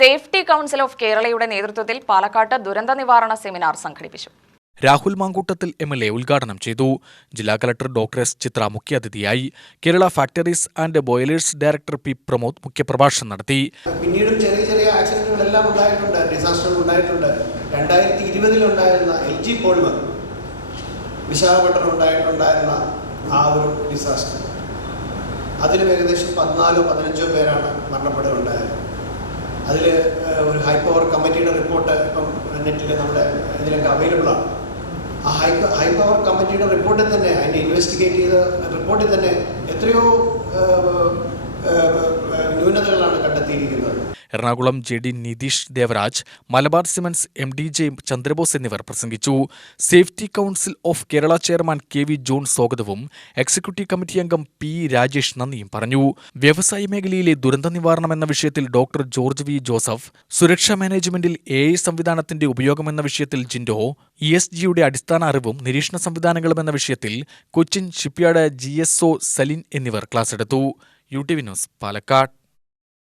Safety council of കേരളയുടെ നേതൃത്വത്തിൽ പാലക്കാട്ട് ദുരന്ത നിവാരണ സെമിനാർ സംഘടിപ്പിച്ചു. രാഹുൽ മാങ്കൂട്ടത്തിൽ MLA ഉദ്ഘാടനം ചെയ്തു. ജില്ലാ കളക്ടർ ഡോക്ടർ S. ചിത്ര മുഖ്യാതിഥിയായി. Kerala factories and boilers director P. Pramod മുഖ്യപ്രഭാഷണം നടത്തി. പിന്നീടും ചെറിയ ചെറിയ ആക്സിഡന്റുകളെല്ലാം ഉണ്ടായിട്ടുണ്ട്, ഡിസാസ്റ്ററുകൾ ഉണ്ടായിട്ടുണ്ട്. 2020 ഉണ്ടായിരുന്ന LG പോളിമർ വിശാഖപട്ടണം ഉണ്ടായിരുന്ന ആ ഒരു ഡിസാസ്റ്റർ, അതിലും ഏകദേശം 14-15 പേരാണ് മരണപ്പെടുകയുണ്ടായത്. അതിൽ ഒരു ഹൈ പവർ കമ്മിറ്റിയുടെ റിപ്പോർട്ട് ഇപ്പം നെറ്റിൽ നമ്മുടെ ഇതിലൊക്കെ അവൈലബിൾ ആണ്. ആ ഹൈ പവർ കമ്മിറ്റിയുടെ റിപ്പോർട്ടിൽ തന്നെ, അതിൻ്റെ ഇൻവെസ്റ്റിഗേറ്റ് ചെയ്ത റിപ്പോർട്ടിൽ തന്നെ എത്രയോ ന്യൂനതകളാണ് കണ്ടെത്തിയിരിക്കുന്നത്. Ernakulam JD Nitish Devaraj, Malabar cements MD Chandrabose എന്നിവർ പ്രസംഗിച്ചു. Safety council of Kerala chairman KV John സ്വാഗതവും എക്സിക്യൂട്ടീവ് കമ്മിറ്റി അംഗം P. രാജേഷ് നന്ദിയും പറഞ്ഞു. വ്യവസായ മേഖലയിലെ ദുരന്ത നിവാരണം എന്ന വിഷയത്തിൽ ഡോക്ടർ ജോർജ് V. ജോസഫ്, സുരക്ഷാ മാനേജ്മെന്റിൽ AI സംവിധാനത്തിന്റെ ഉപയോഗമെന്ന വിഷയത്തിൽ ജിൻഡോ, ESGയുടെ അടിസ്ഥാന അറിവും നിരീക്ഷണ സംവിധാനങ്ങളും എന്ന വിഷയത്തിൽ കൊച്ചിൻ ഷിപ്പ്യാർഡ് GSO സലിൻ എന്നിവർ ക്ലാസ്സെടുത്തു. UTV news, Palakkad.